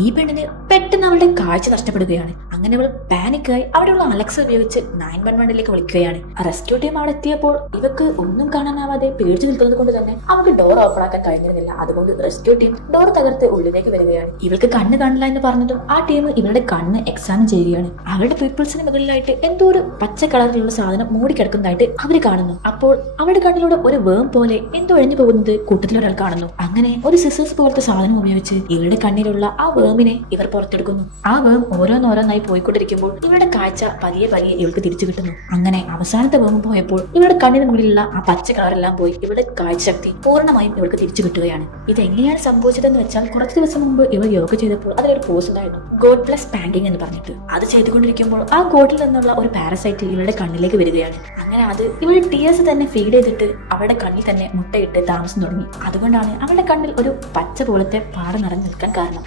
ഈ പെണ്ണിന് പെട്ടെന്ന് അവളുടെ കാഴ്ച നഷ്ടപ്പെടുകയാണ്. അങ്ങനെ അവൾ പാനിക്കായി അവിടെയുള്ള അലക്സ ഉപയോഗിച്ച് 911ലേക്ക് വിളിക്കുകയാണ്. റെസ്ക്യൂ ടീം അവിടെ എത്തിയപ്പോൾ ഇവക്ക് ഒന്നും കാണാനാവാതെ പേടിച്ചു നിൽക്കുന്നത് കൊണ്ട് തന്നെ അവൾക്ക് ഡോർ ഓപ്പൺ ആക്കാൻ കഴിഞ്ഞിരുന്നില്ല. അതുകൊണ്ട് റെസ്ക്യൂ ടീം ഡോർ തകർത്ത് ഉള്ളിലേക്ക് വരികയാണ്. ഇവൾക്ക് കണ്ണ് കാണില്ല എന്ന് പറഞ്ഞതും ആ ടീം ഇവരുടെ കണ്ണ് എക്സാമിൻ ചെയ്യുകയാണ്. അവരുടെ പീപ്പിൾസിന് മുകളിലായിട്ട് എന്തോ ഒരു പച്ച കളറിലുള്ള സാധനം മൂടിക്കിടക്കുന്നതായിട്ട് അവര് കാണുന്നു. അപ്പോൾ അവരുടെ കണ്ണിലൂടെ ഒരു വേം പോലെ എന്തോ ഒഴിഞ്ഞു പോകുന്നത് കൂട്ടത്തിൽ ഒരാൾ കാണുന്നു. അങ്ങനെ ഒരു സിസേഴ്സ് പോലത്തെ സാധനം ഉപയോഗിച്ച് ഇവരുടെ കണ്ണിലുള്ള ആ വേമിനെ ഇവർ പുറത്തെടുക്കുന്നു. ആ വേം ഓരോന്നോരോന്നായി പോയിക്കൊണ്ടിരിക്കുമ്പോൾ ഇവരുടെ കാഴ്ച പതിയെ പതിയെ ഇവൾക്ക് തിരിച്ചു കിട്ടുന്നു. അങ്ങനെ അവസാനത്തെ വേം പോയപ്പോൾ ഇവരുടെ കണ്ണിന് മുകളിലുള്ള ആ പച്ച കളറെല്ലാം പോയി ഇവരുടെ കാഴ്ചശക്തി പൂർണ്ണമായും ഇവൾക്ക് തിരിച്ചു കിട്ടുകയാണ്. ഇതെങ്ങനെയാണ് സംഭവിച്ചതെന്ന് വെച്ചാൽ കുറച്ച് ദിവസം മുമ്പ് ഇവർ യോഗ ചെയ്തപ്പോൾ അതിലൊരു പോസ്റ്റ് ഉണ്ടായിരുന്നു, ഗോഡ് പ്ലസ് പാങ്കിങ് എന്ന് പറഞ്ഞിട്ട്. അത് ചെയ്തുകൊണ്ടിരിക്കുമ്പോൾ ആ ഗോഡിൽ നിന്നുള്ള ഒരു പാരസൈറ്റ് ഇവരുടെ കണ്ണിലേക്ക് വരികയാണ്. അങ്ങനെ അത് ഇവരുടെ ടിയേഴ്സ് തന്നെ ഫീഡ് ചെയ്തിട്ട് അവരുടെ കണ്ണിൽ തന്നെ മുട്ടയിട്ട് താമസം തുടങ്ങി. അതുകൊണ്ടാണ് അവളുടെ കണ്ണിൽ ഒരു പച്ച പോലത്തെ പാട നിറഞ്ഞു നിൽക്കാൻ കാരണം.